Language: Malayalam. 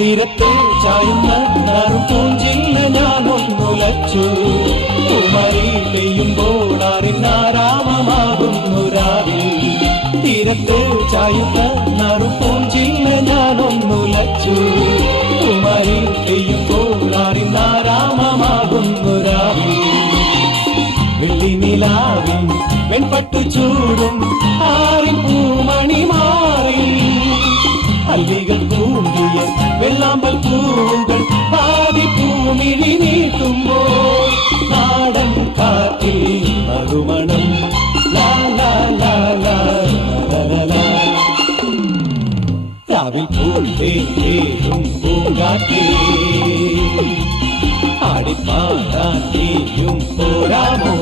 തീരത്ത് ചായുന്ന പൂഞ്ചില്ല ഞാനൊന്നുലച്ചു. കുമരി പെയ്യുമ്പോൾ അറിഞ്ഞാരാമമാകുന്നു രാവിൽ. തീരത്ത് ചായുന്ന പൂഞ്ചില്ല ഞാനൊന്നുലച്ചു. കുമരി പെയ്യുമ്പോൾ അറിഞ്ഞാരാമമാകുന്നു രാവിൽ. വെള്ളിനിലാവിൻ വെൺപട്ടു ചൂടും ആറിൻ പൂമണി മാറി. അല്ലികൾ പൂണ്ടിയ വെള്ളാമ്പൽ പൂവുകൾ പാതി പൂമിഴി നീട്ടുമ്പോൾ നാടൻ കാറ്റിൽ മറുമണം. രാവിൽ പൂന്തേരും പൂങ്കാറ്റേ ആടിപ്പാടാൻ നീയും പോരാമോ?